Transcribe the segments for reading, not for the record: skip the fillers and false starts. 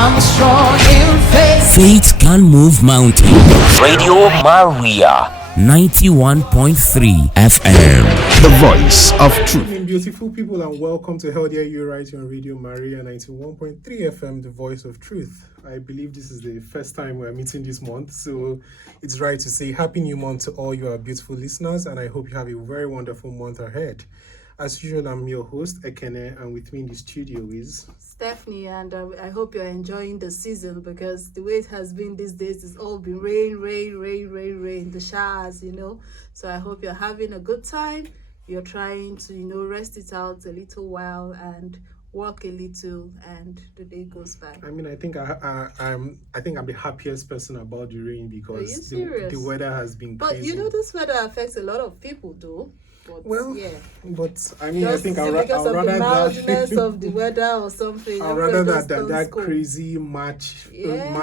I'm strong in faith. Faith can move mountains. Radio Maria 91.3 FM. The voice of truth. Good evening, beautiful people, and welcome to Healthier You right here on Radio Maria 91.3 FM, the voice of truth. I believe this is the first time we're meeting this month, so it's right to say Happy New Month to all you our beautiful listeners, and I hope you have a very wonderful month ahead. As usual, I'm your host, Ekene, and with me in the studio is Stephanie, and I hope you're enjoying the season, because the way it has been these days, it's all been rain, the showers, So I hope you're having a good time. You're trying to, rest it out a little while and work a little, and the day goes by. I mean, I think I'm the happiest person about the rain, because the weather has been crazy. But this weather affects a lot of people, though. But, but I mean, I think I'd rather the mildness of the weather or something. I'd rather that crazy March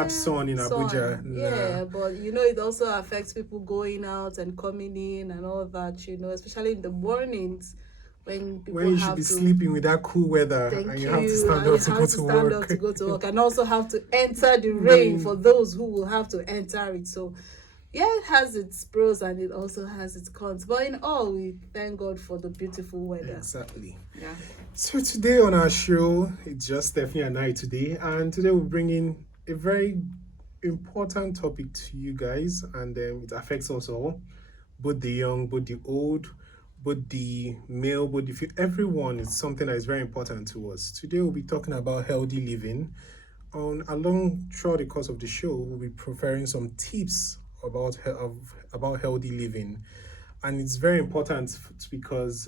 sun in Abuja. Yeah, but it also affects people going out and coming in and all that. Especially in the mornings when you should be sleeping with that cool weather, and you have to stand up to go to work, and also have to enter the rain for those who will have to enter it. So. Yeah, it has its pros and it also has its cons. But in all, we thank God for the beautiful weather. Exactly. Yeah. So today on our show, it's just Stephanie and I today. And today we're bringing a very important topic to you guys. And it affects us all. Both the young, both the old, both the male, both the female. Everyone is something that is very important to us. Today we'll be talking about healthy living. Throughout the course of the show, we'll be preferring some tips about healthy living, and it's very important because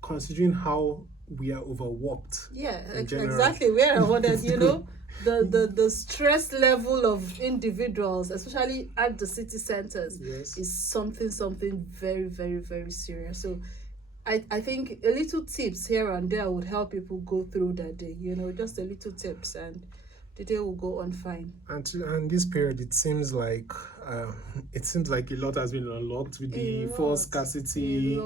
considering how we are overworked. Yeah, exactly. Where I wanted, the stress level of individuals, especially at the city centers, is something very, very, very serious. So I think a little tips here and there would help people go through that day. Just a little tips, and the day will go on fine. And this period, it seems like a lot has been unlocked with the fuel scarcity.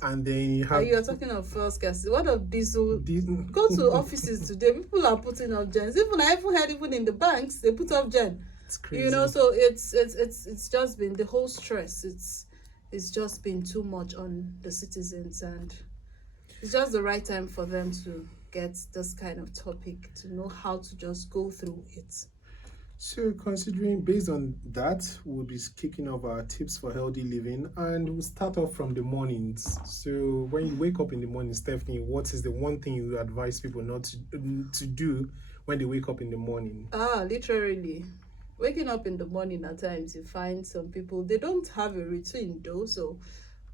And then you have. You're talking of fuel scarcity. What of diesel? Go to offices today. People are putting up gens. I even heard in the banks they put up gen. It's crazy. So it's just been the whole stress. It's just been too much on the citizens, and it's just the right time for them to get this kind of topic, to know how to just go through it. So considering based on that, we'll be kicking off our tips for healthy living, and we'll start off from the mornings. So when you wake up in the morning, Stephanie, what is the one thing you advise people not to do when they wake up in the morning? Literally. Waking up in the morning, at times you find some people, they don't have a routine though,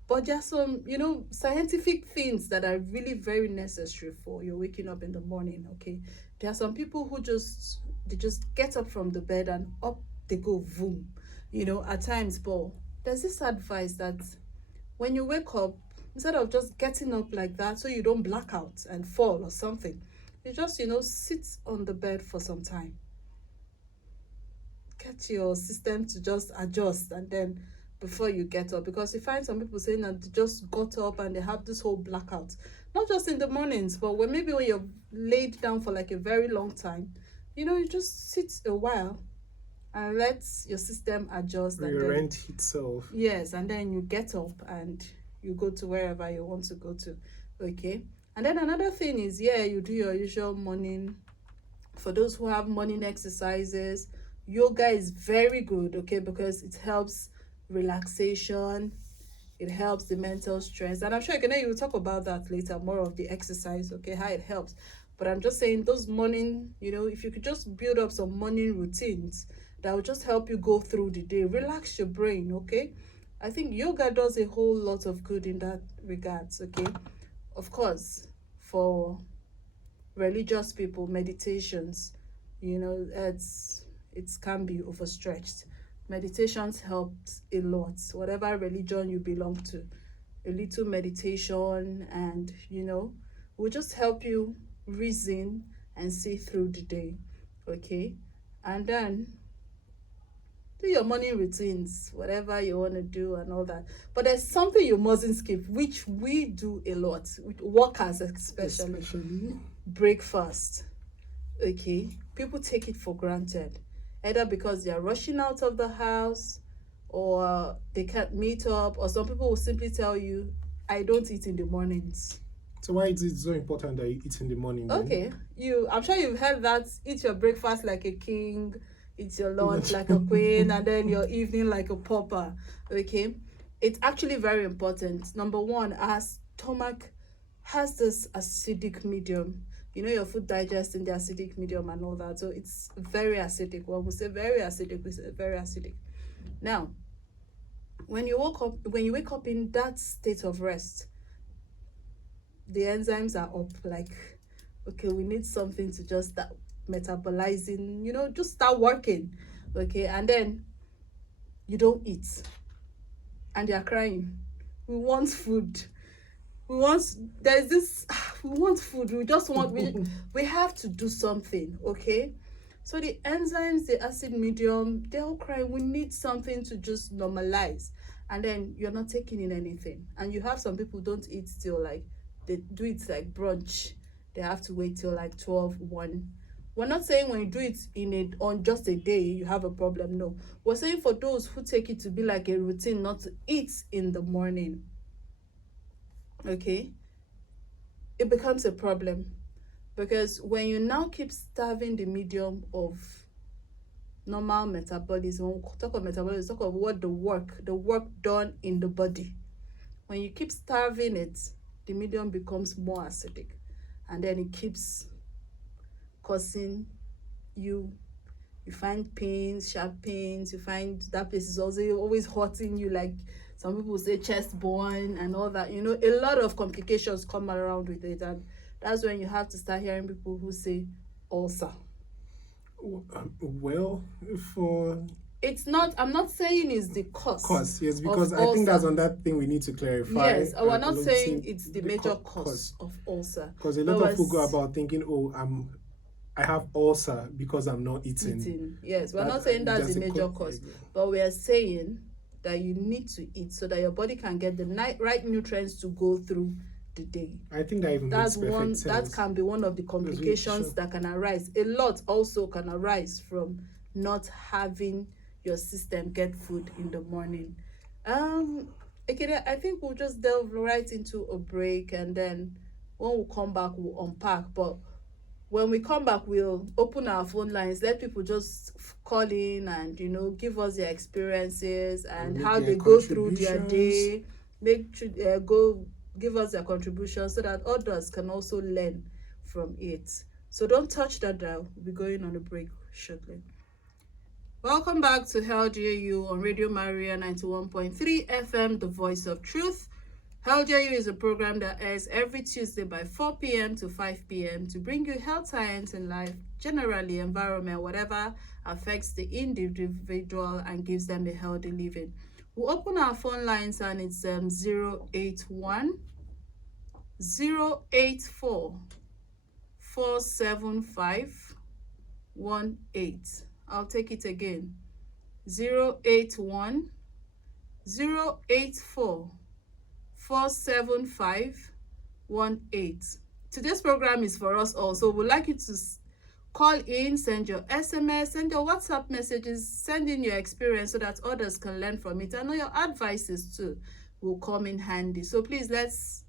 but there are some, scientific things that are really very necessary for your waking up in the morning, okay? There are some people who just get up from the bed and up they go, boom, at times. But there's this advice that when you wake up, instead of just getting up like that so you don't black out and fall or something, you just, sit on the bed for some time. Get your system to just adjust, and then before you get up, because you find some people saying that they just got up and they have this whole blackout, not just in the mornings, but when you're laid down for like a very long time, you just sit a while and let your system adjust and rent itself. Yes, and then you get up and you go to wherever you want to go to. Okay. And then another thing is, you do your usual morning. For those who have morning exercises, yoga is very good, okay, because it helps relaxation, it helps the mental stress, and I'm sure you will talk about that later, more of the exercise, okay, how it helps. But I'm just saying those morning, if you could just build up some morning routines that will just help you go through the day, relax your brain, okay? I think yoga does a whole lot of good in that regards, okay? Of course, for religious people, meditations, it can be overstretched. Meditations helps a lot, whatever religion you belong to. A little meditation and, will just help you reason and see through the day, okay? And then do your morning routines, whatever you want to do and all that. But there's something you mustn't skip, which we do a lot, with workers especially. Breakfast. Okay, people take it for granted, either because they are rushing out of the house or they can't meet up, or some people will simply tell you, I don't eat in the mornings. So why is it so important that you eat in the morning then? Okay, I'm sure you've heard that: eat your breakfast like a king, eat your lunch like a queen, and then your evening like a pauper. Okay, it's actually very important. Number one, our stomach has this acidic medium. You know, your food digests in the acidic medium and all that, so it's very acidic. When we say very acidic, we say very acidic. Now, when you wake up in that state of rest, the enzymes are up, like, okay, we need something to just start metabolizing, just start working. Okay, and then you don't eat and you're crying. We want food. We want food. We just want, we have to do something. Okay, so the enzymes, the acid medium, they're all crying, we need something to just normalize. And then you're not taking in anything, and you have some people don't eat till, like, they do it like brunch. They have to wait till like 12, 1. We're not saying when you do it on just a day, you have a problem. No. We're saying for those who take it to be like a routine not to eat in the morning, okay, it becomes a problem. Because when you now keep starving the medium of normal metabolism, when we talk of metabolism, talk of what the work done in the body. When you keep starving it, the medium becomes more acidic, and then it keeps causing you find pains, sharp pains, you find that place is also always hurting you, like some people say chest burn and all that. A lot of complications come around with it, and that's when you have to start hearing people who say ulcer. Well, I'm not saying it's the cause. Yes, because I think that's on that thing we need to clarify. Yes, we're not saying it's the major cause of ulcer. Because a lot of people go about thinking, I have ulcer because I'm not eating. Yes, we're not saying that's the major cause, but we are saying that you need to eat so that your body can get the right nutrients to go through the day. I think that even makes perfect sense. That can be one of the complications that can arise. A lot also can arise from not having your system get food in the morning. Ekene, I think we'll just delve right into a break, and then when we come back, we'll unpack. But when we come back, we'll open our phone lines, let people just call in and give us their experiences and how they go through their day. Give us their contributions so that others can also learn from it. So don't touch that dial. We'll be going on a break shortly. Welcome back to Healthier You on Radio Maria 91.3 FM, the voice of truth. Healthier You is a program that airs every Tuesday by 4 p.m. to 5 p.m. to bring you health science in life, generally environment, whatever affects the individual and gives them a healthy living. We'll open our phone lines, and it's 081 084 475 18. I'll take it again. 081 084 475 18. Today's program is for us all, so we'd like you to call in, send your SMS, send your WhatsApp messages, send in your experience so that others can learn from it. I know your advices too will come in handy. So please, let's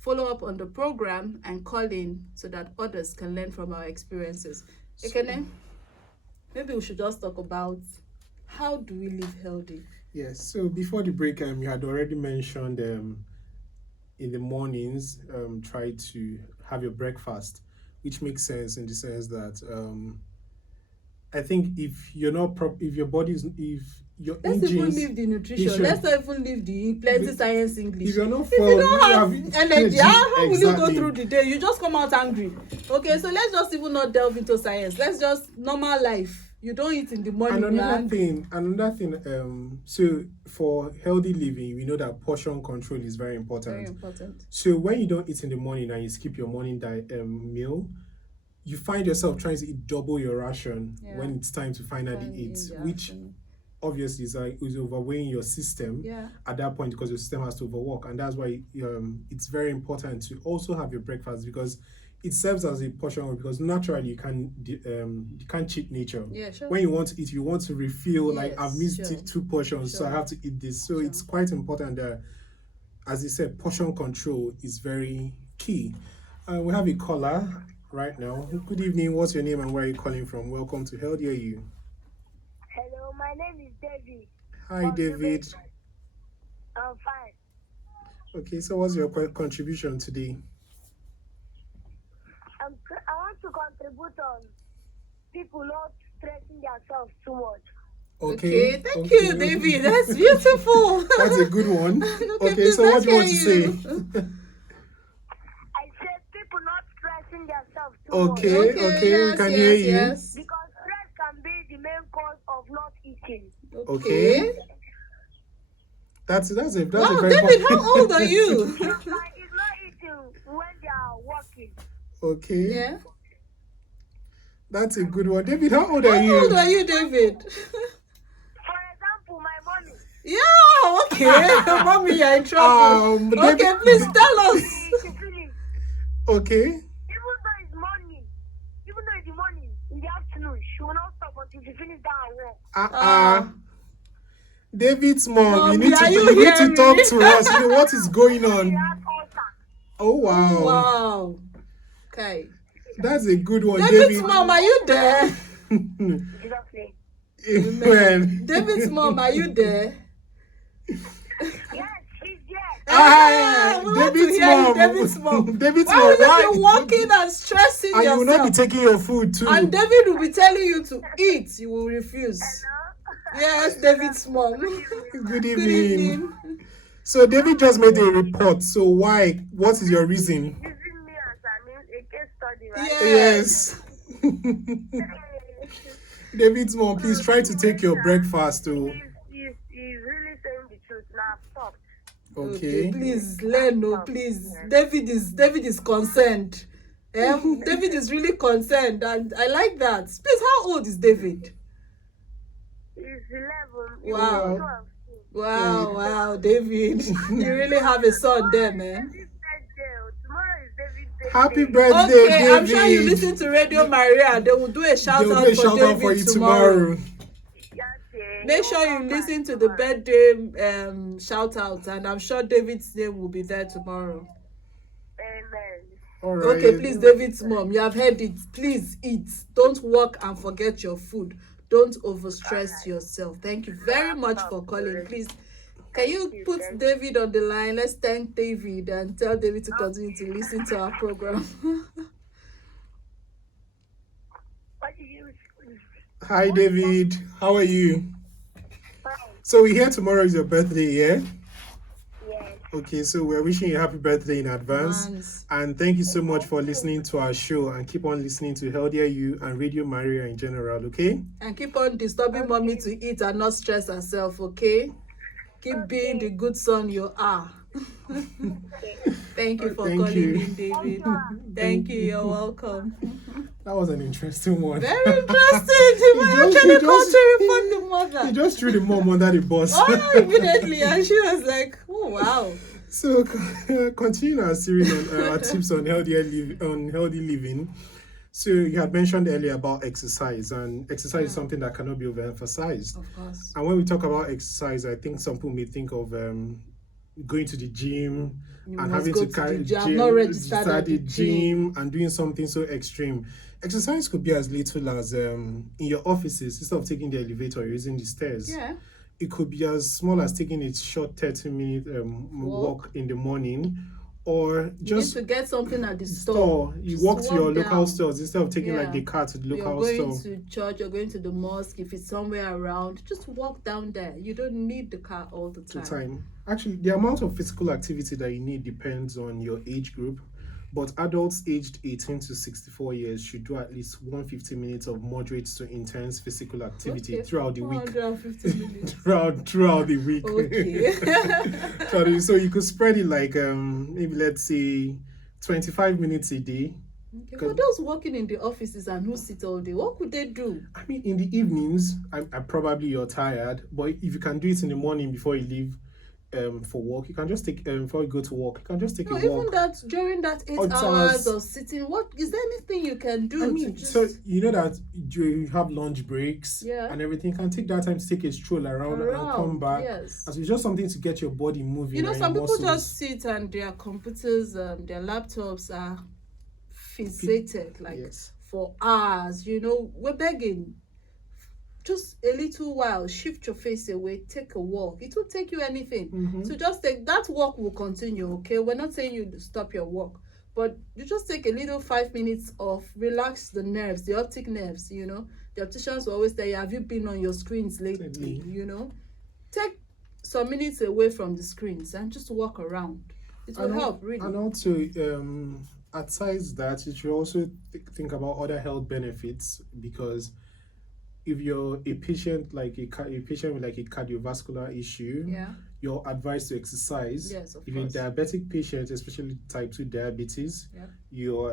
follow up on the program and call in so that others can learn from our experiences. Ekene, maybe we should just talk about how do we live healthy. Yes, so before the break, you had already mentioned in the mornings, try to have your breakfast, which makes sense in the sense that I think if you're not if your body is, if your let's engines, even leave the nutrition. Let's not even leave the plenty science English. If you're not if you don't have energy, how will you go exactly. through the day? You just come out angry. Okay, so let's just even not delve into science. Let's just normal life. You don't eat in the morning. And another thing, so for healthy living, we know that portion control is very important. Very important. So when you don't eat in the morning and you skip your morning meal, you find yourself trying to eat double your ration when it's time to finally eat, which obviously is overweighing your system at that point, because your system has to overwork. And that's why it's very important to also have your breakfast, because it serves as a portion because naturally you can't cheat nature. Yeah, sure. When you want to eat, you want to refill. Like I've Yes, missed sure. 2 portions, so I Sure. have to eat this. So it's quite important that, as you said, portion control is very key. We have a caller right now. Good evening. What's your name and where are you calling from? Welcome to Healthier You. Hello, my name is David. Hi, David. I'm fine. Okay, so what's your contribution today? I want to contribute on people not stressing themselves too much. Okay, thank you, David. That's beautiful. That's a good one. Okay, please, so what do you want let's to say? I said people not stressing themselves too much. Okay, we can hear you. Yes. Because stress can be the main cause of not eating. Okay. That's a Wow, very David, how old are you? It's not eating when they are working. Okay. Yeah. That's a good one. David, how old are you? How old are you, David? For example, my mommy. Yeah, okay. Mommy, you're in trouble. Okay, David, please tell us. She finished. Okay. Even though it's the morning, in the afternoon, she will not stop until she finishes that work. David's mom, Mommy, you need are you to hearing talk me? to us. You know what is going She on. has ulcer. Oh wow. Wow. Okay. That's a good one, David's David. mom, are you there? Exactly. Amen. David's mom, are you there? Yes, she's there. We want to David's hear you, mom. David's mom. David's Why mom. will you be walking and stressing And you will not be yourself? taking your food too. And David will be telling you to eat. You will refuse. Hello? Yes, David's mom. Good evening. Good evening. So David just made a report. So why? What is your reason? Using me as a case study, right? Yes. David's mom, please try to take your breakfast too. He's really saying the truth. Now I've stopped. Okay. Please, Leno, please. David is concerned. David is really concerned, and I like that. Please, how old is David? He's 11. Wow. 12. Wow, David. You really have a son there, man. David's birthday. Tomorrow is David's birthday. Happy birthday, Okay, David. I'm sure you listen to Radio Maria. They will do a shout They'll out do a for shout David out for you tomorrow. Yes, Make sure you listen to the birthday shout out, and I'm sure David's name will be there tomorrow. Amen. All right. Okay, please, David's mom, you have heard it. Please eat. Don't work and forget your food. Don't overstress yourself. Thank you very much for calling. Please, can you put David on the line? Let's thank David and tell David to continue to listen to our program. What do you Hi, David. How are you? Fine. So we hear tomorrow is your birthday, yeah? Yes. Okay, so we're wishing you a happy birthday in advance. Advance. And thank you so much for listening to our show and keep on listening to Healthier You and Radio Maria in general, okay? And keep on disturbing mommy to eat and not stress herself, okay? Keep being the good son you are. Thank you for Thank calling you. in, David. Thank you. You're welcome. That was an interesting one. Very interesting. He might actually call to report the mother. He just threw the mom under the bus. Oh, immediately, and she was like, "Oh wow." So, continuing our series on our tips on healthy living. So, you had mentioned earlier about exercise, and exercise is something that cannot be overemphasized. Of course. And when we talk about exercise, I think some people may think of going to the gym You and must having go to to carry the gym. I'm not registered at the the gym and doing something so extreme. Exercise could be as little as in your offices, instead of taking the elevator, you're using the stairs. Yeah. It could be as small as taking a short 30-minute walk in the morning, or You just need to get something at the store. You Just walk to your local down. stores instead of taking like Yeah. the car to the You're local going store. to church, you're going to the mosque. If it's somewhere around, just walk down there. You don't need the car all the time. Actually, the amount of physical activity that you need depends on your age group, but adults aged 18 to 64 years should do at least 150 minutes of moderate to intense physical activity Okay. throughout the week. 150 minutes. throughout the week. Okay. So you could spread it like maybe let's say 25 minutes a day. Okay, for those working in the offices and who sit all day, what could they do? I mean, in the evenings, I probably you're tired, but if you can do it in the morning before you leave, for work, you can just take before you go to work, you can just take No, a even walk. that during that 8 8 hours hours. of sitting, what is there anything you can do I to mean, just so you know that you have lunch breaks Yeah. and everything. You can take that time to take a stroll around and come back. Yes. As it's just something to get your body moving. You know, and some your people muscles. just sit and their computers, their laptops are fixated like Yes. for hours. You know, we're begging. Just a little while, shift your face away, take a walk. It will take you anything. So just take that walk will continue, okay? We're not saying you stop your walk, but you just take a little 5 minutes off, relax the nerves, the optic nerves, you know. The opticians will always tell you, have you been on your screens lately? You know, take some minutes away from the screens and just walk around. It will help, really. And also, aside that, you should also think about other health benefits, because if you're a patient like a patient with like a cardiovascular issue, you're advised to exercise. Yes, of if you're a course. diabetic patient, especially type 2 diabetes, you're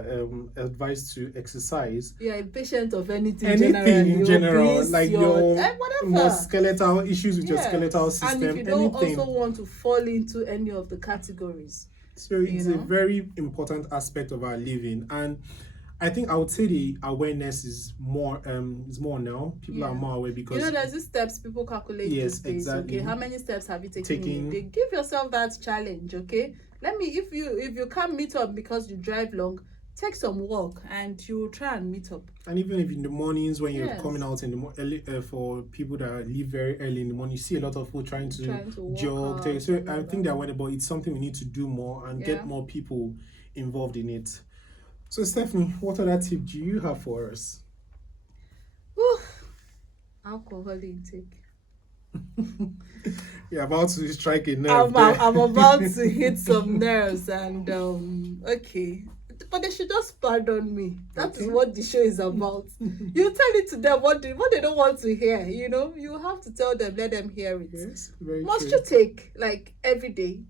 advised to exercise. Yeah, a patient of anything in general, obese, like your whatever. skeletal issues with your skeletal system. And if you don't also want to fall into any of the categories. So it's a very important aspect of our living, and I think I would say the awareness is more now. People are more aware because you know there's these steps people calculate these days. Exactly. Okay, how many steps have you taken in a day? Give yourself that challenge, okay? If you can't meet up because you drive long, take some walk and you try and meet up. And even if in the mornings when you're coming out in the early, for people that leave very early in the morning, you see a lot of people trying to jog. So I think they're aware, but it's something we need to do more and get more people involved in it. So Stephanie, what other tip do you have for us? Alcohol intake. You're about to strike a nerve. I'm about to hit some nerves and okay. But they should just pardon me. That is what the show is about. You tell it to them what they don't want to hear. You know, you have to tell them, let them hear it. Yes, very Must true. you take like every day?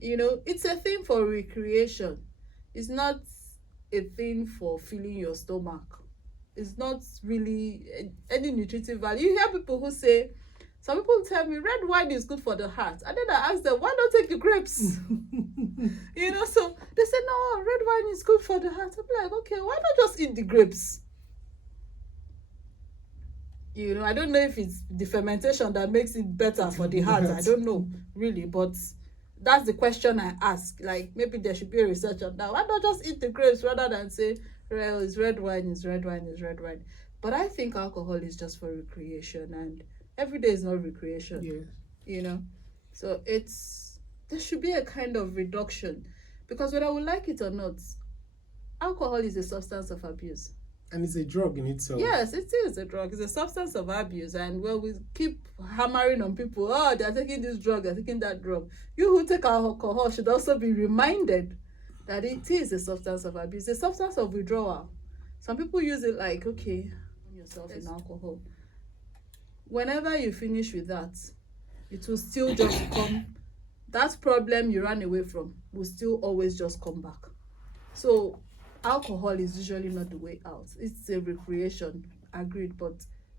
You know, it's a thing for recreation. It's not a thing for filling your stomach. It's not really any nutritive value. You hear people who say, some people tell me red wine is good for the heart, and then I ask them, why not take the grapes? You know, so they say no, red wine is good for the heart. I'm like, okay, why not just eat the grapes? You know, I don't know if it's the fermentation that makes it better for the heart. I don't know really, but that's the question I ask. Like, maybe there should be a research on that. Why not just eat the grapes rather than say, well, it's red wine, it's red wine, it's red wine. But I think alcohol is just for recreation, and every day is not recreation. You know, so there should be a kind of reduction, because whether we like it or not, alcohol is a substance of abuse. And it's a drug in itself. Yes, it is a drug. It's a substance of abuse. And when we keep hammering on people, oh, they're taking this drug, they're taking that drug. You who take alcohol should also be reminded that it is a substance of abuse, a substance of withdrawal. Some people use it like, okay, yourself in alcohol. Whenever you finish with that, it will still just come. That problem you ran away from will still always just come back. So alcohol is usually not the way out. It's a recreation, agreed, but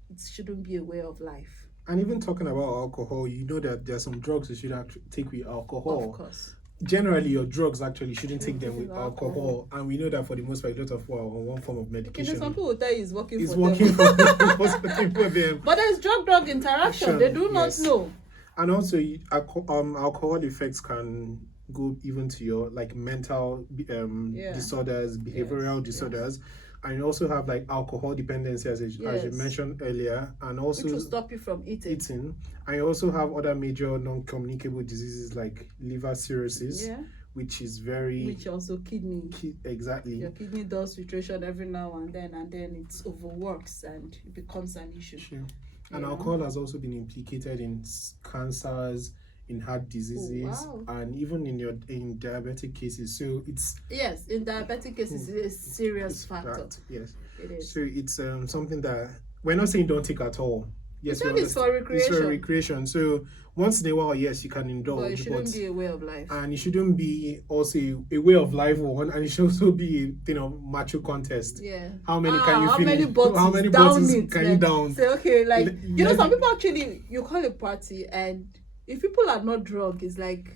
it shouldn't be a way of life. And even talking about alcohol, you know that there are some drugs you should take with alcohol. Of course. Generally, your drugs actually shouldn't take them with alcohol. And we know that for the most part, a lot of people are on one form of medication. Some people will tell you it's working it's for working them. for them. But there's drug interaction. They do not know. And also, alcohol effects can go even to your like mental disorders, behavioral disorders. And you also have like alcohol dependency, as you mentioned earlier, and also which will stop you from eating. And you also have other major non-communicable diseases like liver cirrhosis, which also kidney. Exactly. Your kidney does filtration every now and then it overworks and it becomes an issue. Sure. And alcohol has also been implicated in cancers, in heart diseases, and even in diabetic cases. So it's in diabetic cases, it's a serious factor. Yes, it is. So it's something that we're not saying don't take at all. Yes, it's for recreation. It's for recreation. So once in a while, yes, you can indulge, but it shouldn't be a way of life. And it shouldn't be also a way of life, and it should also be a macho contest. Yeah. How many can you finish? How many bottles can you down? Say, okay, like some people actually, you call a party and if people are not drunk, it's like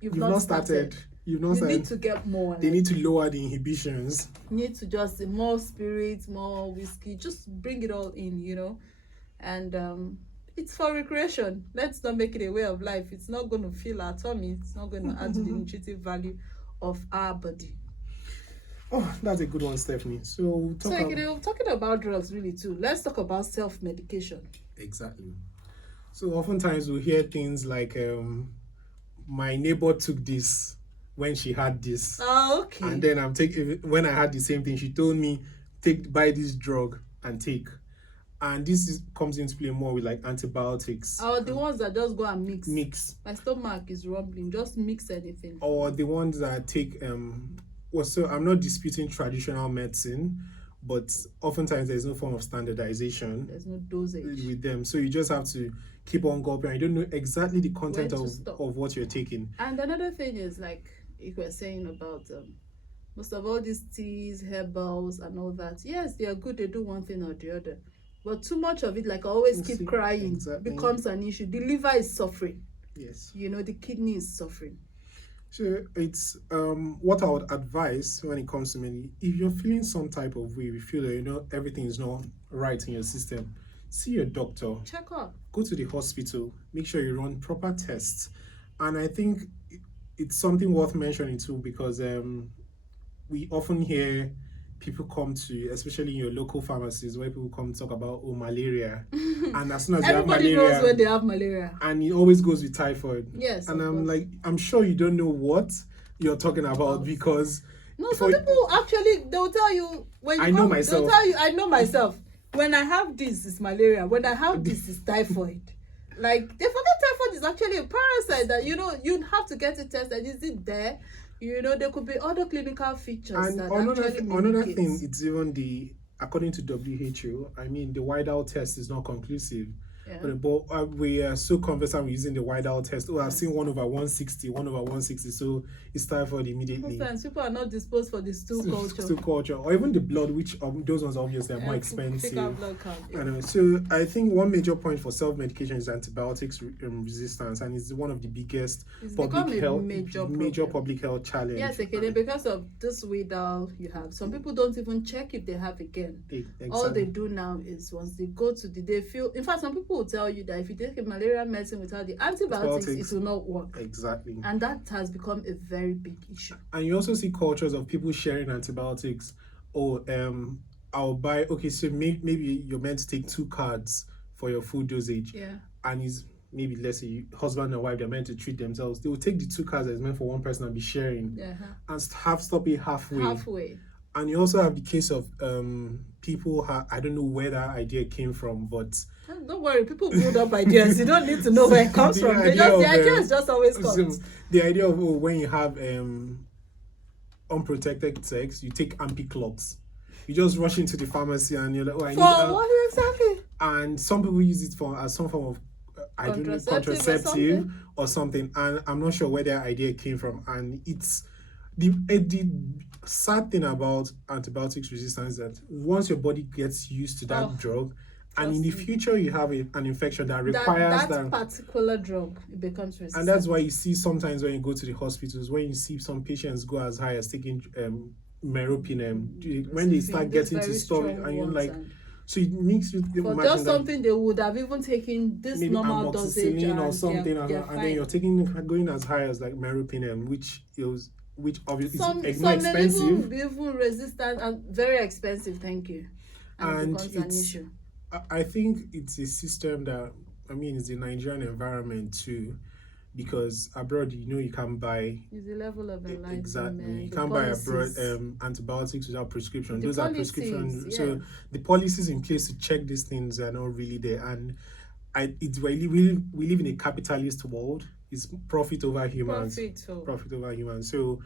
you've not started. You've not You started. need to get more. They need to lower the inhibitions. You need to just more spirits, more whiskey, just bring it all in, you know. And it's for recreation. Let's not make it a way of life. It's not going to fill our tummy. It's not going to add to the nutritive value of our body. Oh, that's a good one, Stephanie. So Talking about drugs really too. Let's talk about self-medication. Exactly. So oftentimes we hear things like, my neighbor took this when she had this. Oh, okay. And then when I had the same thing, she told me, buy this drug and take. And comes into play more with like antibiotics. Or the ones that just go and mix. Mix. My stomach is rumbling. Just mix anything. Or the ones that take so I'm not disputing traditional medicine, but oftentimes there's no form of standardization. There's no dosage with them. So you just have to keep on going. You don't know exactly the content of what you're taking. And another thing is, like you were saying about most of all these teas, herbals and all that. Yes, they are good. They do one thing or the other. But too much of it, like I always keep crying, becomes an issue. The liver is suffering. Yes. You know, the kidney is suffering. So it's what I would advise when it comes to many. If you're feeling some type of way, you feel that everything is not right in your system, see your doctor. Check up. Go to the hospital. Make sure you run proper tests. And I think it's something worth mentioning too, because we often hear people come to, especially in your local pharmacies, where people come to talk about malaria, and as soon as they have malaria, everybody knows when they have malaria, and it always goes with typhoid. Yes, and I'm like, I'm sure you don't know what you're talking about, because some people actually, they'll tell you when you know myself. They'll tell you, I know myself. When I have this, it's malaria. When I have this, it's typhoid. Like, they forget typhoid is actually a parasite that you have to get it tested. Is it there? There could be other clinical features. And another thing, it's even according to WHO, I mean, the Whiteout test is not conclusive. Yeah. But we are so conversant with using the Whiteout test. I've seen 1/160, so it's typhoid immediately. Sometimes people are not disposed for the stool culture. Or even the blood, which those ones obviously are more expensive. Blood count, So I think one major point for self-medication is antibiotics resistance, and it's one of the biggest major public health challenge. Yes, Ekene, because of this withdrawal you have. Some people don't even check if they have again. Exactly. All they do now is once they go to they feel. In fact, some people will tell you that if you take a malaria medicine without the antibiotics, it will not work. Exactly. And that has become a very big issue. And you also see cultures of people sharing antibiotics. I'll buy, so maybe you're meant to take 2 cards for your full dosage. Yeah. And maybe let's say husband and wife, they're meant to treat themselves. They will take the 2 cards that is meant for one person and be sharing. And stop it halfway. And you also have the case of people, I don't know where that idea came from, but... Don't worry, people build up ideas. You don't need to know where it comes from. The idea is just always comes. The idea of when you have unprotected sex, you take Ampiclox. You just rush into the pharmacy and you're like, I need... what exactly? And some people use it as some form of contraceptive or something. And I'm not sure where that idea came from. And it's... The sad thing about antibiotics resistance is that once your body gets used to that drug, and in the future you have an infection that requires that particular drug, it becomes resistant. And that's why you see sometimes when you go to the hospitals, when you see some patients go as high as taking meropenem, when they start getting to stop it, and you're like, so it makes you for just something they would have even taken this normal dosage or something, and then you're going as high as like meropenem, which obviously is more expensive. Even resistant and very expensive. Thank you. And it becomes an issue. I think it's a system that, it's the Nigerian environment too, because abroad, you can buy... It's the level of enlightenment. Exactly. You can't buy abroad antibiotics without prescription. Those are prescriptions. Yeah. So the policies in place to check these things are not really there. And we live in a capitalist world. It's profit over humans. Profit over humans. So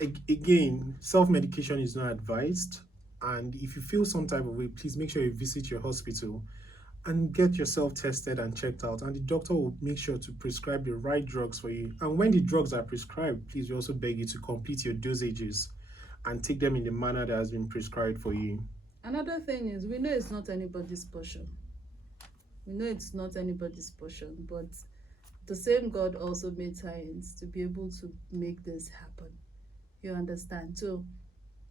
again, self-medication is not advised. And if you feel some type of way, please make sure you visit your hospital and get yourself tested and checked out. And the doctor will make sure to prescribe the right drugs for you. And when the drugs are prescribed, please, we also beg you to complete your dosages and take them in the manner that has been prescribed for you. Another thing is, we know it's not anybody's portion. But the same God also made science to be able to make this happen. You understand? So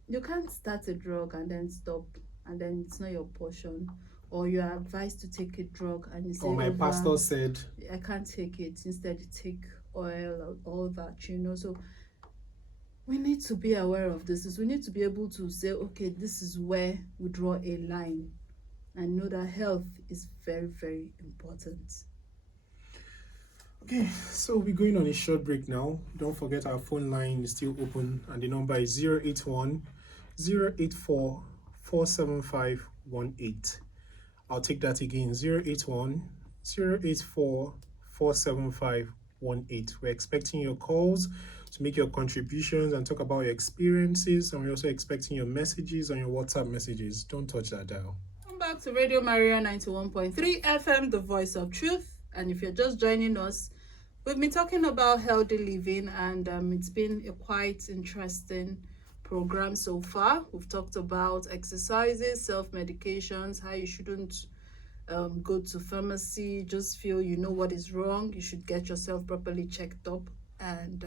you can't start a drug and then stop, and then it's not your portion, or you are advised to take a drug and you say, Or my over, pastor said, I can't take it. Instead, you take oil or all that, So we need to be aware of this. We need to be able to say, okay, this is where we draw a line, and know that health is very, very important. okay, so we're going on a short break now. Don't forget our phone line is still open, and the number is 081 084 47518. I'll take that again, 081 084 47518. We're expecting your calls to make your contributions and talk about your experiences, and we're also expecting your messages on your WhatsApp messages. Don't touch that dial. Welcome back to Radio Maria 91.3 FM, the voice of truth. And if you're just joining us, we've been talking about healthy living, and it's been a quite interesting program so far. We've talked about exercises, self-medications, how you shouldn't go to pharmacy, just feel you know what is wrong. You should get yourself properly checked up. And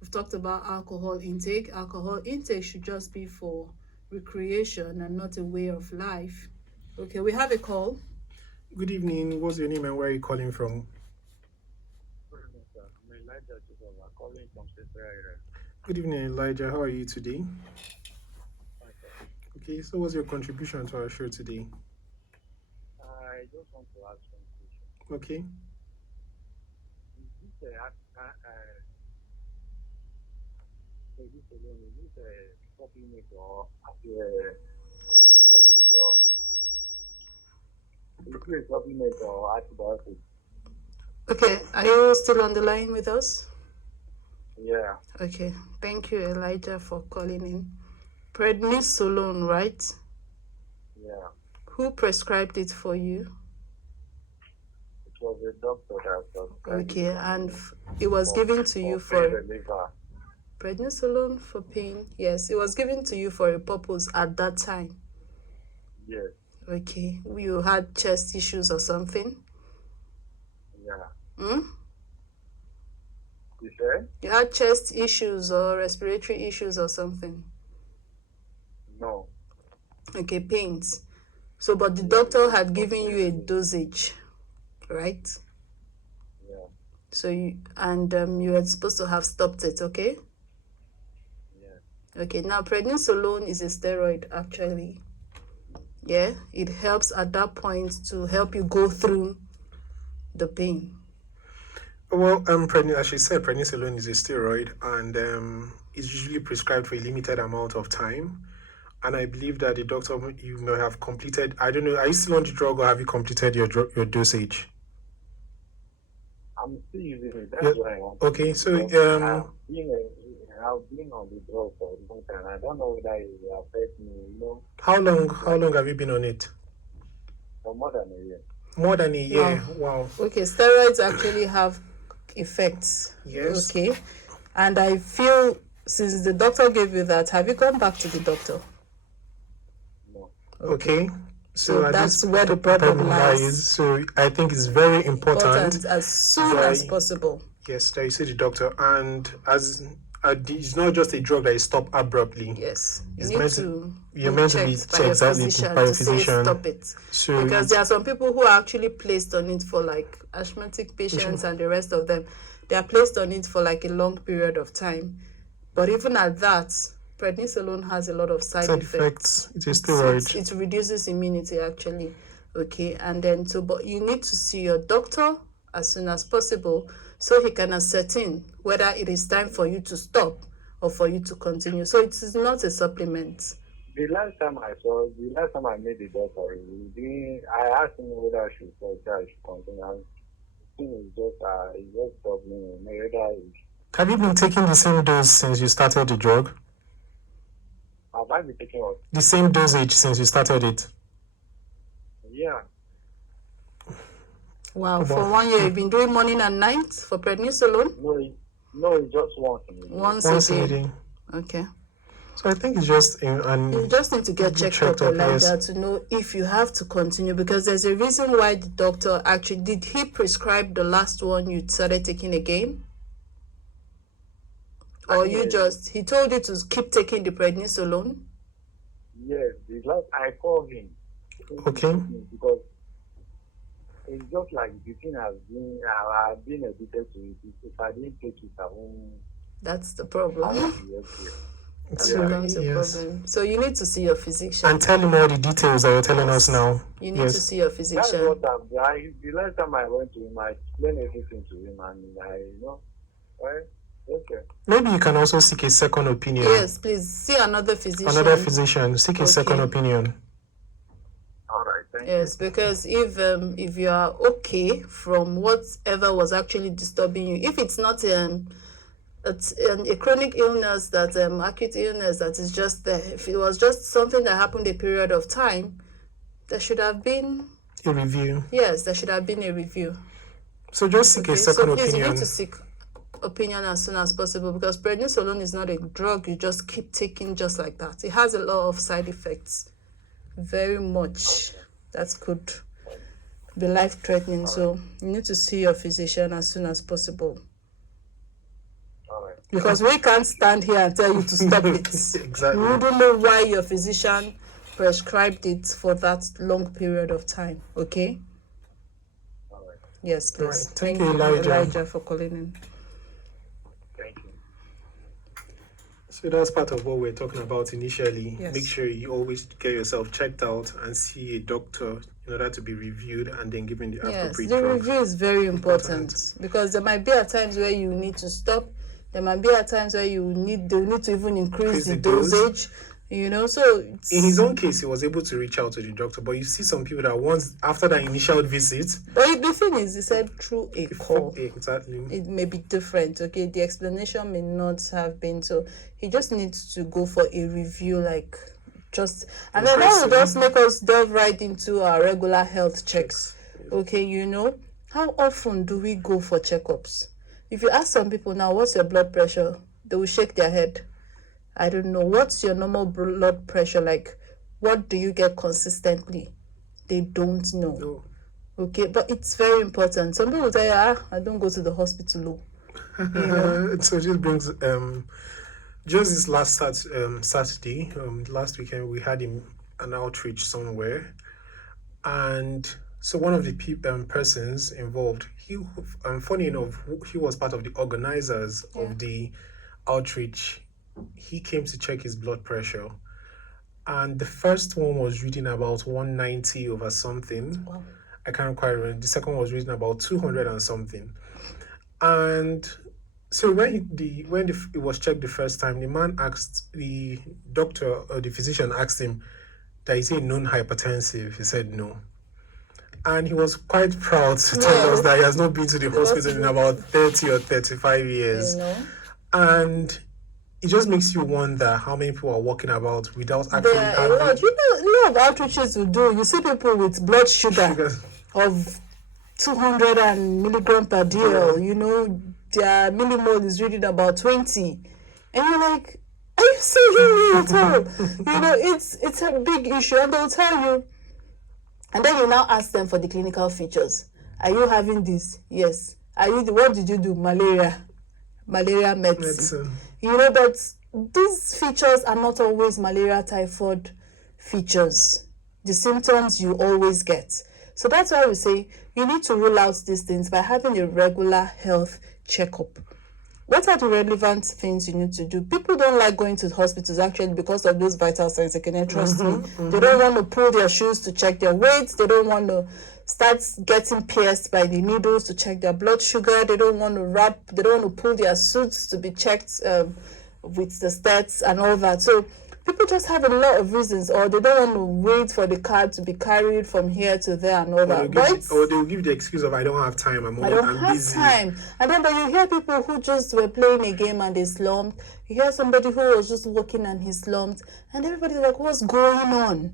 we've talked about alcohol intake. Alcohol intake should just be for recreation and not a way of life. Okay, we have a call. Good evening. What's your name and where are you calling from? Good evening, Elijah. How are you today? Okay, so what's your contribution to our show today? I just want to ask one question. Okay. Is this a supplement or is a supplement or antibiotic? Okay, are you still on the line with us? Yeah. Okay, thank you, Elijah, for calling in. Prednisolone, right? Yeah. Who prescribed it for you? It was a doctor that prescribed Okay, it and it was given to you pain for reliever. prednisolone for pain. Yes, it was given to you for a purpose at that time. Yes. Okay, you had chest issues or something? Yeah. Hmm? You said? You had chest issues or respiratory issues or something? No. Okay, pains. So, but the doctor had given you a dosage, right? Yeah. So you were supposed to have stopped it, okay? Yeah. Okay, now prednisolone is a steroid actually. Yeah, it helps at that point to help you go through the pain. Well, as she said, prednisolone is a steroid, and it's usually prescribed for a limited amount of time. And I believe that the doctor, you may have completed. I don't know. Are you still on the drug, or have you completed your dosage? I'm still using it. That's Yeah. what I want. Okay, so I've been on the drug for a long time. I don't know whether it will affect me. How long have you been on it? For more than a year. More than a year. Wow. Okay, steroids actually have effects. Yes. Okay, and I feel since the doctor gave you that, have you gone back to the doctor? No. Okay. So that's where the problem lies. So I think it's very important as soon as possible. Yes, that you see the doctor, and it's not just a drug that is stopped abruptly. Yes, you're meant to be checked by your physician. Stop it. So because there are some people who are actually placed on it for like asthmatic patients and the rest of them. They are placed on it for like a long period of time. But even at that, prednisolone has a lot of side effects. It's a steroid. It reduces immunity actually. Okay, and then but you need to see your doctor as soon as possible so he can ascertain whether it is time for you to stop or for you to continue. So it is not a supplement. The last time I made the doctor, I asked him whether I should continue. I think it's just problem. Have you been taking the same dose since you started the drug? Have I been taking what? The same dosage since you started it? Yeah. Wow, for 1 year you've been doing morning and night for prednisolone? No, it's just once. Once a day. Okay. So I think it's just You just need to get checked up, Elijah, to know if you have to continue, because there's a reason why the doctor actually, did he prescribe the last one you started taking again? Or you just, he told you to keep taking the prednisolone? Yes, because I called him. Okay. Because it's just like the thing has been, I've been addicted to it. If I didn't take it, I won't. That's the I problem. won't be okay. That becomes a problem. So you need to see your physician. And tell him all the details that you're telling us now. You need to see your That's physician. what the last time I went to him, I explained everything to him, and right? Okay. Maybe you can also seek a second opinion. Yes, please see another physician. Another physician. Seek a second opinion. All right, thank you. Yes, because if you are okay from whatever was actually disturbing you, if it's not a chronic illness, that acute illness that is just there, if it was just something that happened a period of time, there should have been A review. Yes, there should have been a review. So just seek a second so please, opinion. you need to seek opinion as soon as possible, because prednisolone is not a drug you just keep taking just like that. It has a lot of side effects, very much, that could be life-threatening. So you need to see your physician as soon as possible. All right. Because we can't stand here and tell you to stop it. Exactly. We don't know why your physician prescribed it for that long period of time. Okay? All right. Yes, please. All right. Thank you, Elijah, for calling in. Thank you. So that's part of what we're talking about initially. Yes. Make sure you always get yourself checked out and see a doctor in order to be reviewed and then given the Yes, appropriate the drug. review is very important, because there might be at times where you need to stop. There might be at times where they'll need to even increase the dosage. So it's, In his own case, he was able to reach out to the doctor, but you see some people that once after that initial visit, but the thing is, he said through a call. exactly. It may be different, okay? The explanation may not have been, so he just needs to go for a review, and then that will just make us delve right into our regular health checks. Okay, how often do we go for checkups? If you ask some people now, what's your blood pressure? They will shake their head. I don't know. What's your normal blood pressure like? What do you get consistently? They don't know. No. Okay, but it's very important. Some people tell you, I don't go to the hospital. So this brings just this last Saturday, last weekend, we had an outreach somewhere, and so one of the persons involved, funny enough, he was part of the organizers of the outreach. He came to check his blood pressure, and the first one was reading about 190 over something. Wow. I can't quite remember. The second one was reading about 200 and something. And so when it was checked the first time, the man asked the doctor, or the physician asked him, that is he known hypertensive? He said no. And he was quite proud to tell us that he has not been to the hospital in about 30 or 35 years. And it just makes you wonder how many people are walking about without actually having... A lot of outreaches we do. You see people with blood sugar of 200 milligram per DL. Their millimole is reading about 20. And you're like, are you seeing me at all? It's a big issue. And they'll tell you. And then you now ask them for the clinical features. Are you having this? Yes. What did you do? Malaria medicine. But these features are not always malaria typhoid features. The symptoms you always get. So that's why we say you need to rule out these things by having a regular health checkup. What are the relevant things you need to do? People don't like going to the hospitals actually because of those vital signs. Ekene, trust me. They don't want to pull their shoes to check their weight. They don't want to start getting pierced by the needles to check their blood sugar. They don't want to pull their suits to be checked with the stats and all that. So people just have a lot of reasons, or they don't want to wait for the car to be carried from here to there and all that. Or they'll give the excuse of I don't have time, I'm busy. Time. And then but you hear people who just were playing a game and they slumped. You hear somebody who was just working and he slumped, and everybody's like, what's going on?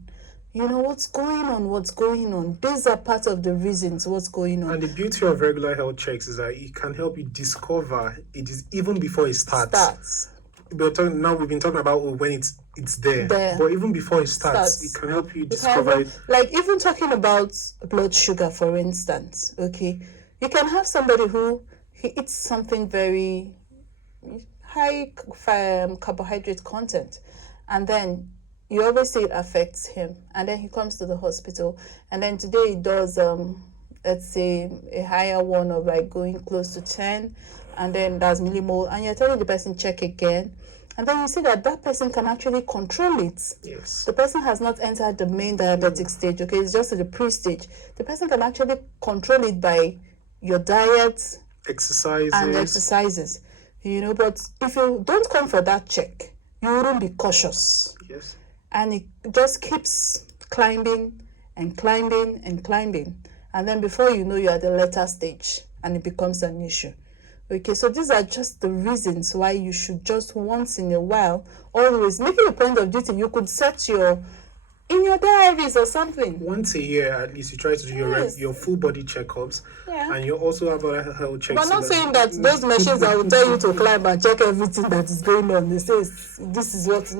What's going on? These are part of the reasons what's going on. And the beauty of regular health checks is that it can help you discover it is even before it starts. now we've been talking about when it's there. There. But even before it starts, Starts. it can help you You can discover even- it. like even talking about blood sugar, for instance, okay, you can have somebody who he eats something very high carbohydrate content, and then you always say it affects him, and then he comes to the hospital, and then today he does let's say a higher one of like going close to 10, and then there's millimole, and you're telling the person check again, and then you see that person can actually control it. Yes. The person has not entered the main diabetic stage, okay, it's just at the pre-stage. The person can actually control it by your diet Exercises. and exercises, but if you don't come for that check, you wouldn't be cautious. Yes. And it just keeps climbing and climbing and climbing, and then before you know, you're at the later stage and it becomes an issue. Okay, so these are just the reasons why you should just once in a while always make it a point of duty. You could set in your diaries or something. Once a year, at least, you try to do Yes. your full body checkups, Yeah. and you also have other health checks. But not saying that those machines that will tell you to climb and check everything that is going on. They say this is what.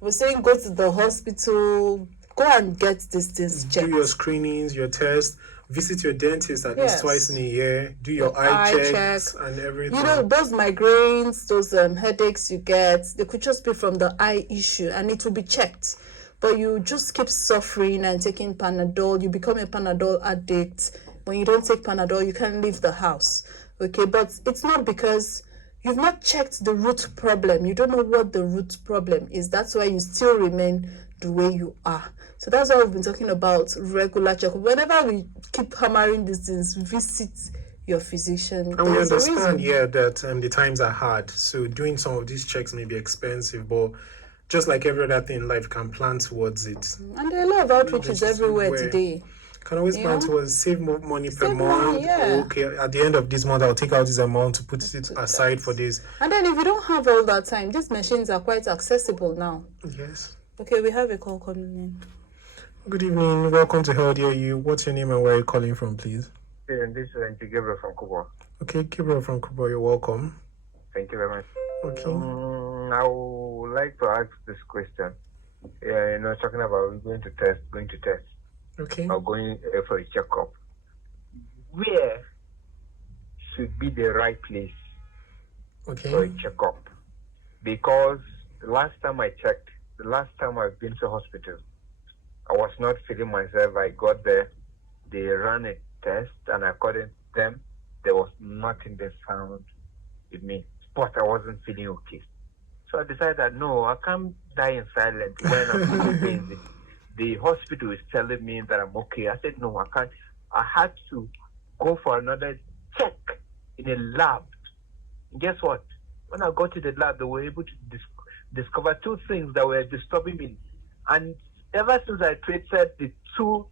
We're saying go to the hospital, go and get these things checked. Do your screenings, your tests, visit your dentist at least Yes. twice in a year, do your eye checks and everything. Those migraines, those headaches you get, they could just be from the eye issue, and it will be checked. But you just keep suffering and taking Panadol. You become a Panadol addict. When you don't take Panadol, you can't leave the house. Okay, but it's not because you've not checked the root problem. You don't know what the root problem is. That's why you still remain the way you are. So that's why we've been talking about regular checkup. Whenever we keep hammering these things, visit your physician. And we There's a understand, reason. that the times are hard. So doing some of these checks may be expensive, but just like every other thing in life, can plan towards it. And there are a lot of outreaches everywhere today. Can always plan towards save more money per Save month. money, yeah. Okay, at the end of this month, I'll take out this amount to put it aside for this. And then if you don't have all that time, these machines are quite accessible now. Yes. Okay, we have a call coming in. Good evening. Welcome to How Dare You. What's your name and where are you calling from, please? Yeah, this is Ezekobe from Kubo. Okay, Gabriel from Kubo, you're welcome. Thank you very much. Okay. I would like to ask this question. Yeah, talking about going to test, Okay. or going for a checkup. Where should be the right place for a Okay. checkup? Because the last time I've been to hospital, I was not feeling myself. I got there, they ran a test, and according to them, there was nothing they found with me. But I wasn't feeling okay. So I decided that no, I can't die in silence when I'm feeling the hospital is telling me that I'm okay. I said no, I can't. I had to go for another check in a lab. And guess what? When I got to the lab, they were able to discover two things that were disturbing me. And ever since I treated the two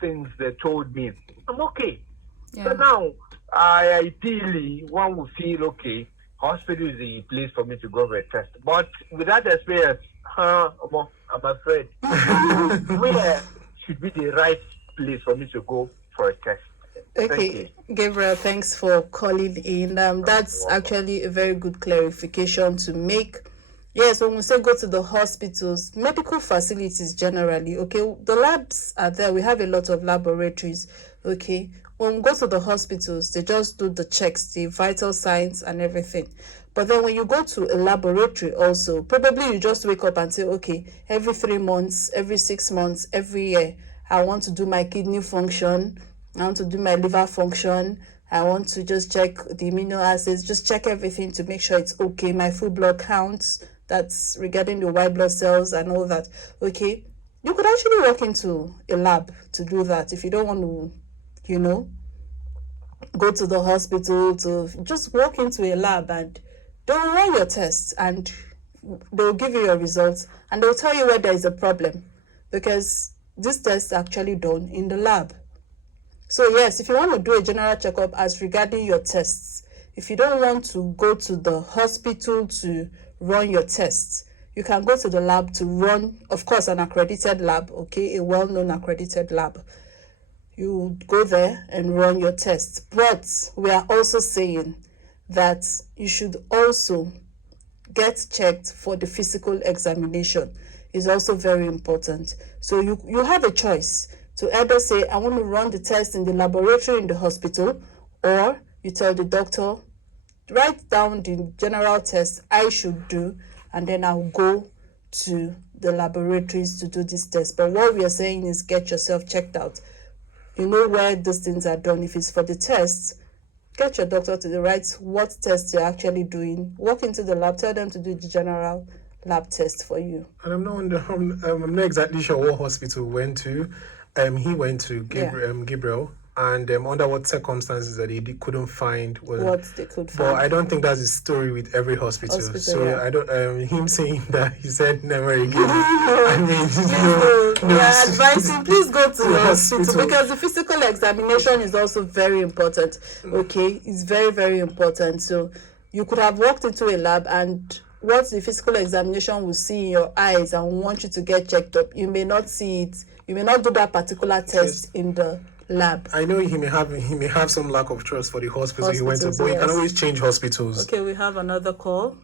things they told me, I'm okay. Yeah. So now, ideally, one would feel okay. Hospital is the place for me to go for a test. But with that experience, I'm afraid. Where should be the right place for me to go for a test? Thank Okay, you. Gabriel, thanks for calling in. That's actually a very good clarification to make. Yes, when we say go to the hospitals, medical facilities generally, okay, the labs are there. We have a lot of laboratories, okay. When we go to the hospitals, they just do the checks, the vital signs and everything. But then when you go to a laboratory also, probably you just wake up and say, okay, every 3 months, every 6 months, every year, I want to do my kidney function, I want to do my liver function, I want to just check the amino acids, just check everything to make sure it's okay, my full blood counts, that's regarding the white blood cells and all that, okay? You could actually walk into a lab to do that if you don't want to, go to the hospital, to just walk into a lab and they'll run your tests and they'll give you your results and they'll tell you where there is a problem because these tests are actually done in the lab. So yes, if you want to do a general checkup as regarding your tests, if you don't want to go to the hospital to run your tests, you can go to the lab to run, of course, an accredited lab, okay, a well-known accredited lab. You go there and run your tests. But we are also saying that you should also get checked for the physical examination. Is also very important. So you have a choice to either say, I want to run the test in the laboratory in the hospital, or you tell the doctor, write down the general test I should do, and then I'll go to the laboratories to do this test. But what we are saying is get yourself checked out. You know where those things are done. If it's for the tests, get your doctor to write what tests you're actually doing. Walk into the lab, tell them to do the general lab test for you. And I'm not exactly sure what hospital he went to. He went to Gabriel, and under what circumstances that he couldn't find what they could find. But I don't think that's the story with every hospital. So I don't. Him saying that he said never again. I mean, we are advising, please go to the hospital, because the physical examination is also very important. Okay, it's very, very important. So you could have walked into a lab, and what the physical examination will see in your eyes and want you to get checked up, you may not see it. You may not do that particular test in the lab. I know he may have some lack of trust for the hospital he went to, but he can always change hospitals. Okay, we have another call.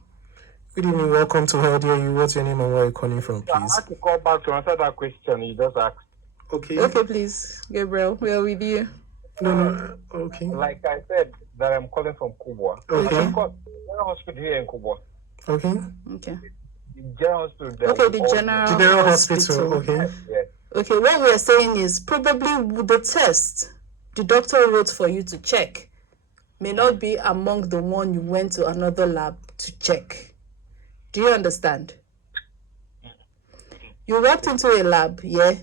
Good evening, welcome to How Dare You. What's your name and where are you calling from, please? I have to call back to answer that question you just asked. Okay. Okay, please, Gabriel, we are with you. No, okay. Like I said, that I'm calling from Kubwa. Okay. I'm calling General Hospital here in Kubwa. Okay. Okay. General Hospital. Okay, the general hospital. Okay. Yes. Okay, what we are saying is probably the test the doctor wrote for you to check may not be among the one you went to another lab to check. Do you understand? You walked into a lab,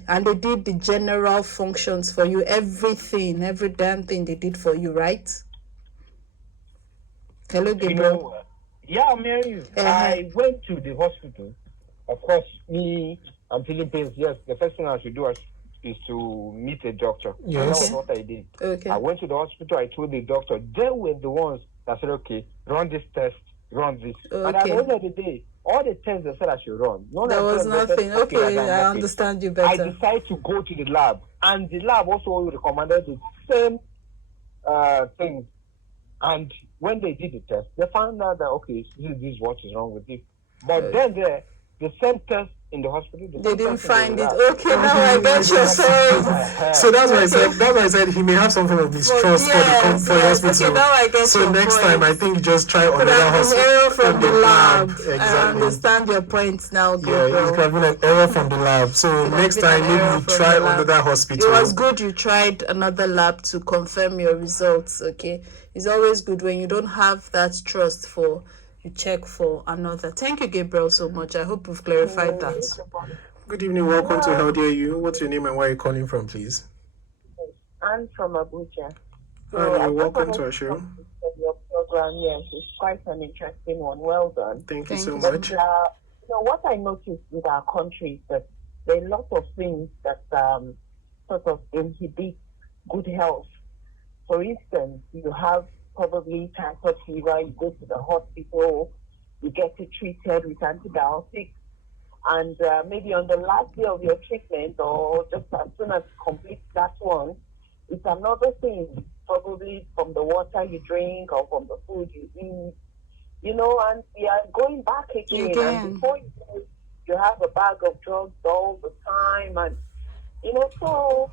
and they did the general functions for you, everything, every damn thing they did for you, right? Hello, Gabriel. I'm hearing you. I went to the hospital. Of course, I'm feeling pain. Yes, the first thing I should do is to meet a doctor. Yes. That's what I did. Okay. I went to the hospital. I told the doctor. They were the ones that said, okay, run this test, run this. And at the end of the day, all the tests they said I should run. There was nothing. Okay, I understand you better. I decided to go to the lab. And the lab also recommended the same thing. And when they did the test, they found out that, okay, this is what is wrong with it. But then the same test in the hospital, they didn't find it. Okay, now I get your story. So that's why I said he may have some form of mistrust for the hospital. Okay, now I get so next time I think just try another hospital. Error from the lab. Exactly. I understand your point now. Yeah, it could have been an error from the lab. So next time maybe you try another hospital. It was good you tried another lab to confirm your results. Okay, it's always good when you don't have that trust for. You check for another. Thank you, Gabriel, so much. I hope we've clarified that. Good evening, welcome to How Dare You. What's your name and where are you calling from, please? I'm from Abuja. You're welcome to our show. Your program, yes, it's quite an interesting one. Well done. Thank you so much. What I noticed with our country is that there are a lot of things that sort of inhibit good health. For instance, you have probably typhoid fever, you go to the hospital, you get it treated with antibiotics, and maybe on the last day of your treatment or just as soon as you complete that one, it's another thing, probably from the water you drink or from the food you eat, and we are going back again. And before you have a bag of drugs all the time, and so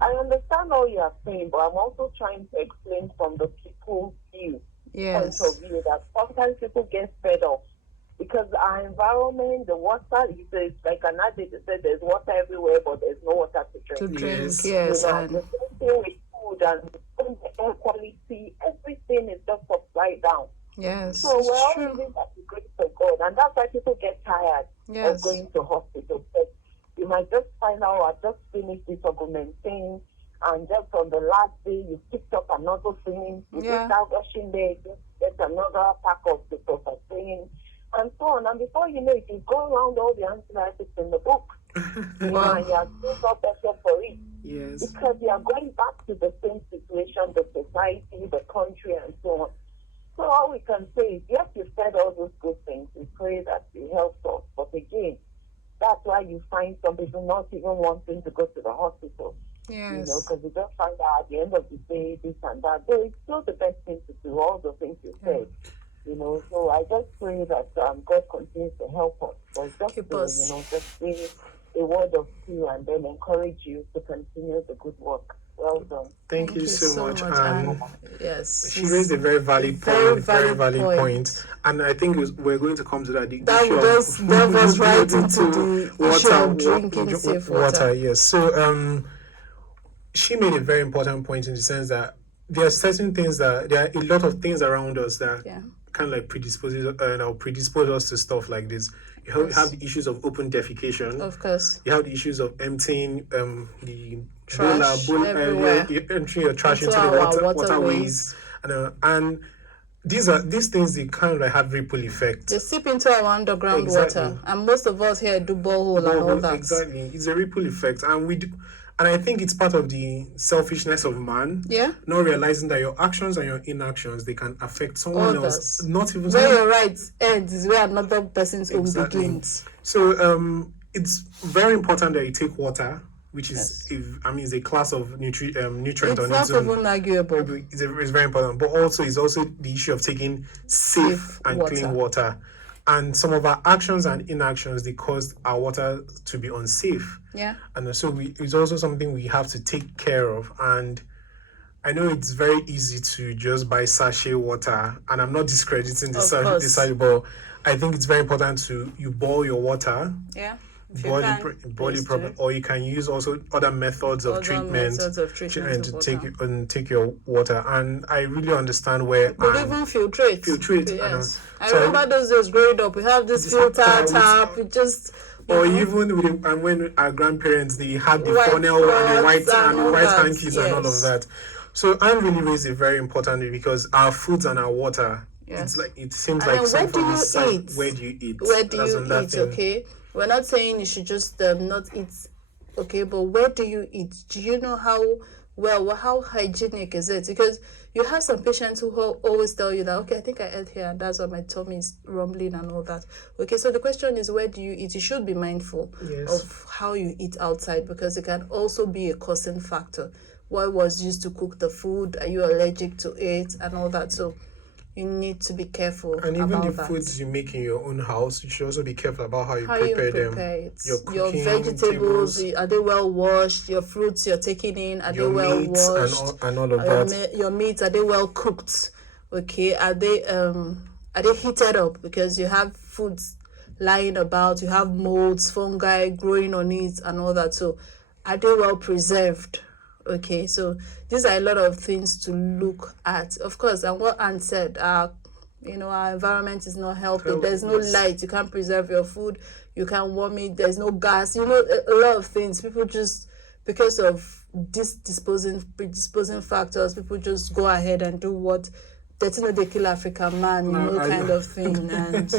I understand all you are saying, but I'm also trying to explain from the people's view, point of view, that sometimes people get fed up because our environment, the water, it's like an addict said, there's water everywhere, but there's no water to drink. Yes. The same thing with food and the air quality, everything is just upside down. Yes. So we're all living at the grace of God, and that's why people get tired of going to hospital. But you might just find out, I just finished this augmenting, and just on the last day, you picked up another thing. You get out rushing there, you get another pack of the thing, and so on. And before you know it, you go around all the antibiotics in the book. And you are still not better for it. Yes. Because you are going back to the same situation, the society, the country, and so on. So all we can say is, yes, you said all those good things. We pray that it helps us. But again, that's why you find some people not even wanting to go to the hospital. You know, Yes. because you just find out at the end of the day, this and that. Though it's still the best thing to do, all the things you said. You know, so I just pray that God continues to help us. But just Keep to, us. you know, just say a word of two and then encourage you to continue the good work. Well done. Thank you so much. And yes, she raised a very valid very point, very valid point. point. And I think we're going to come to that. The That issue would of just delve us right into the issue of wa- drinking wa- safe water. Yes. So she made a very important point in the sense that there are certain things that there are a lot of things around us that kind of like predispose us to stuff like this. You have the issues of open defecation. Of course. You have the issues of emptying the Trash everywhere. entering your trash into Into the our waterways, and these things, they kind of like have ripple effect. They seep into our underground Exactly. water, and most of us here do borehole and all that. Exactly, it's a ripple effect, and I think it's part of the selfishness of man. Yeah. Not realizing that your actions and your inactions, they can affect someone else. Not even where your right ends is where another person's own Exactly. begins. So it's very important that you take water, which is is a class of nutrient It's on not its own. even arguable. It's very important, but also it's also the issue of taking safe and water. clean water. And some of our actions and inactions, they caused our water to be unsafe. Yeah. And so it's also something we have to take care of. And I know it's very easy to just buy sachet water, and I'm not discrediting the sachet, but I think it's very important you boil your water. Yeah. Boil it properly, or you can use also other methods of treatment to take your water. And I really understand where. But even filtrate. Yes. I remember those days growing up. We have this filter tap. We just. Or even when our grandparents, they had the funnel and the white hankies and all of that. So I'm really raising very importantly because our foods and our water. It's like it seems and like where do you eat? Where do you eat? Where do you eat? Okay. We're not saying you should just not eat, okay, but where do you eat? Do you know how hygienic is it? Because you have some patients who always tell you that, okay, I think I ate here and that's why my tummy is rumbling and all that. Okay, so the question is, where do you eat? You should be mindful of how you eat outside because it can also be a causing factor. What was used to cook the food? Are you allergic to it and all that? So you need to be careful. And even the foods you make in your own house, you should also be careful about how you prepare them. Your vegetables, are they well washed? Your fruits you're taking in, are they well washed? And all of that. Your meats, are they well cooked? Okay, are they heated up? Because you have foods lying about, you have molds, fungi growing on it and all that. So are they well preserved? Okay, so these are a lot of things to look at. Of course, and what Anne said, our environment is not healthy. There's no light. You can't preserve your food. You can't warm it. There's no gas. A lot of things. People just, because of these predisposing factors, people just go ahead and do what they kill African man, kind of thing. And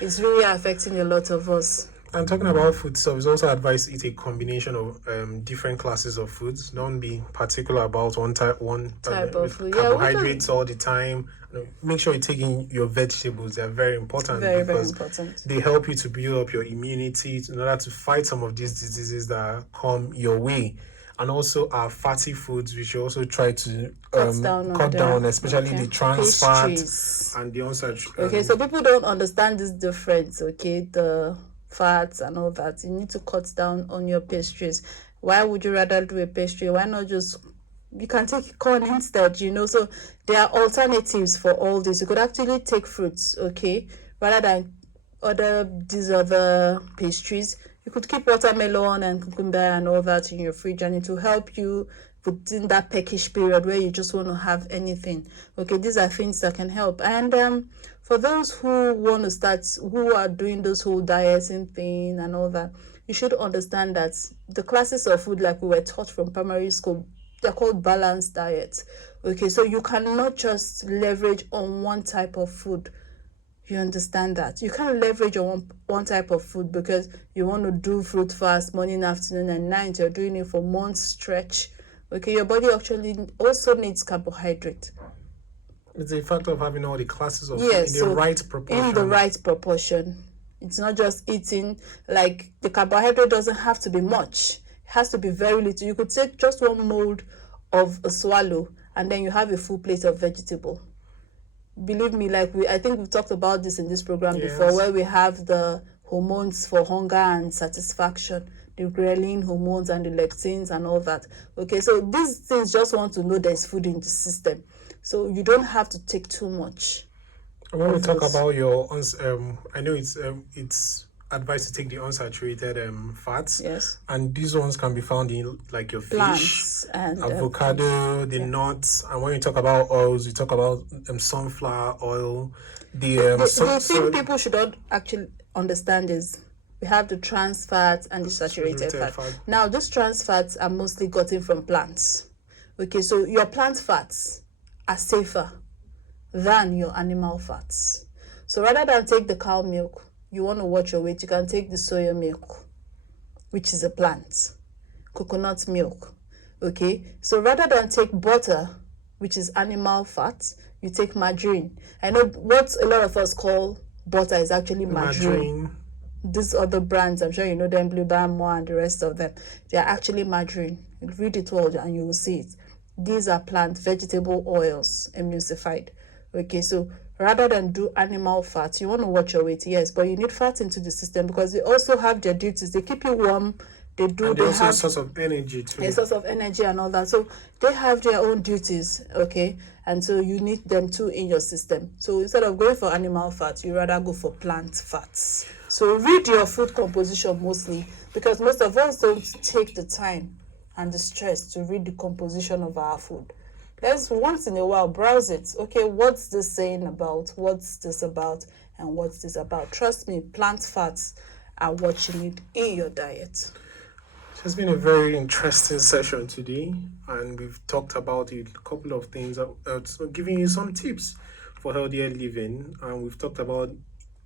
it's really affecting a lot of us. And talking about food stuff, it's also advised to eat a combination of different classes of foods. Don't be particular about one type of food. Carbohydrates all the time. Make sure you take in your vegetables. They're very important because they help you to build up your immunity in order to fight some of these diseases that come your way. And also our fatty foods, we should also try to cut down, especially the trans fats and the unsaturated. Okay, so people don't understand this difference. Okay, the fats and all that. You need to cut down on your pastries. Why would you rather do a pastry? Why not you can take corn instead, So there are alternatives for all this. You could actually take fruits, okay, rather than these other pastries. You could keep watermelon and cucumber and all that in your fridge, and it will help you within that peckish period where you just want to have anything. Okay, these are things that can help. And for those who want to start, who are doing those whole dieting thing and all that, you should understand that the classes of food, like we were taught from primary school, they're called balanced diets. Okay, so you cannot just leverage on one type of food. You understand that? You can't leverage on one type of food because you want to do fruit fast morning, afternoon, and night. You're doing it for months stretch. Okay, your body actually also needs carbohydrate. It's a factor of having all the classes of food in the right proportion. In the right proportion. It's not just eating, like the carbohydrate doesn't have to be much. It has to be very little. You could take just one mold of a swallow, and then you have a full plate of vegetable. Believe me, I think we've talked about this in this program before, where we have the hormones for hunger and satisfaction, the ghrelin hormones and the lectins and all that. Okay, so these things just want to know there's food in the system, so you don't have to take too much. When we talk about your, I know it's advised to take the unsaturated fats. Yes. And these ones can be found in like your Plants fish, and avocado, the nuts. And when you talk about oils, you talk about sunflower oil. The thing people should not actually understand is we have the trans fats and the saturated fat. Now, these trans fats are mostly gotten from plants. Okay, so your plant fats are safer than your animal fats. So rather than take the cow milk, you want to watch your weight, you can take the soya milk, which is a plant, coconut milk. Okay, so rather than take butter, which is animal fat, you take margarine. I know what a lot of us call butter is actually margarine. These other brands, I'm sure you know them, Blue Band, More, and the rest of them, they are actually margarine. Read it well and you will see it. These are plant vegetable oils, emulsified. Okay, so rather than do animal fats, you want to watch your weight, yes, but you need fats into the system because they also have their duties. They keep you warm. They also have a source of energy too. A source of energy and all that. So they have their own duties, okay? And so you need them too in your system. So instead of going for animal fats, you rather go for plant fats. So read your food composition mostly, because most of us don't take the time and the stress to read the composition of our food. Let's once in a while browse it. Okay, what's this saying about? What's this about? And what's this about? Trust me, plant fats are what you need in your diet. It has been a very interesting session today, and we've talked about a couple of things, giving you some tips for healthier living. And we've talked about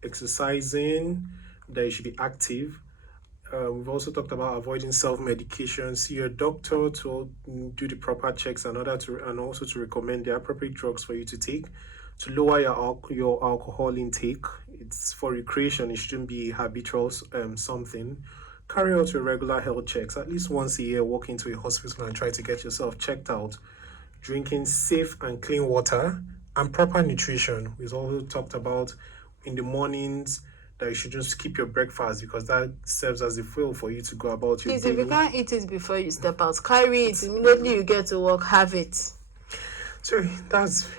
exercising, that you should be active. We've also talked about avoiding self-medication, see your doctor to do the proper checks and also to recommend the appropriate drugs for you to take to lower your alcohol intake. It's for recreation. It shouldn't be habitual something. Carry out your regular health checks at least once a year. Walk into a hospital and try to get yourself checked out. Drinking safe and clean water and proper nutrition. We've also talked about in the mornings that you should just skip your breakfast because that serves as a fuel for you to go about your day. If you can't eat it before you step out, carry it immediately you get to work, have it. So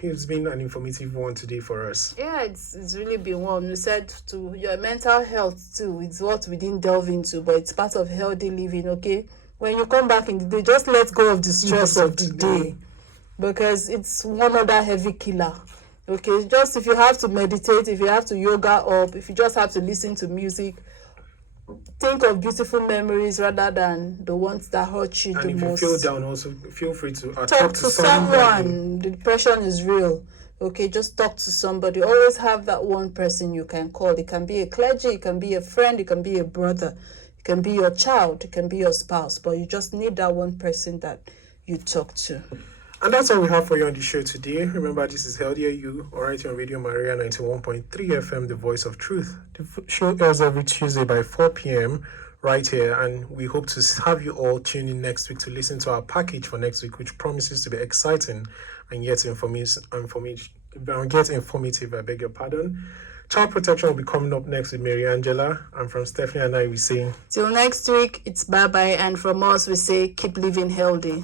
it's been an informative one today for us. Yeah, it's really been one. We said to your mental health too, it's what we didn't delve into, but it's part of healthy living, okay? When you come back in the day, just let go of the stress of the day because it's one other heavy killer. Okay, just if you have to meditate, if you have to yoga up, if you just have to listen to music, think of beautiful memories rather than the ones that hurt you the most. And if you feel down, also feel free to talk to someone. The depression is real. Okay, just talk to somebody. Always have that one person you can call. It can be a clergy, it can be a friend, it can be a brother, it can be your child, it can be your spouse, but you just need that one person that you talk to. And that's all we have for you on the show today. Remember, this is Healthier You, all right, on Radio Maria 91.3 FM, the voice of truth. The show airs every Tuesday by 4 p.m. right here, and we hope to have you all tune in next week to listen to our package for next week, which promises to be exciting and yet informative, I beg your pardon. Child protection will be coming up next with Mary Angela, and from Stephanie and I, we say... Till next week, it's bye-bye, and from us, we say keep living healthy.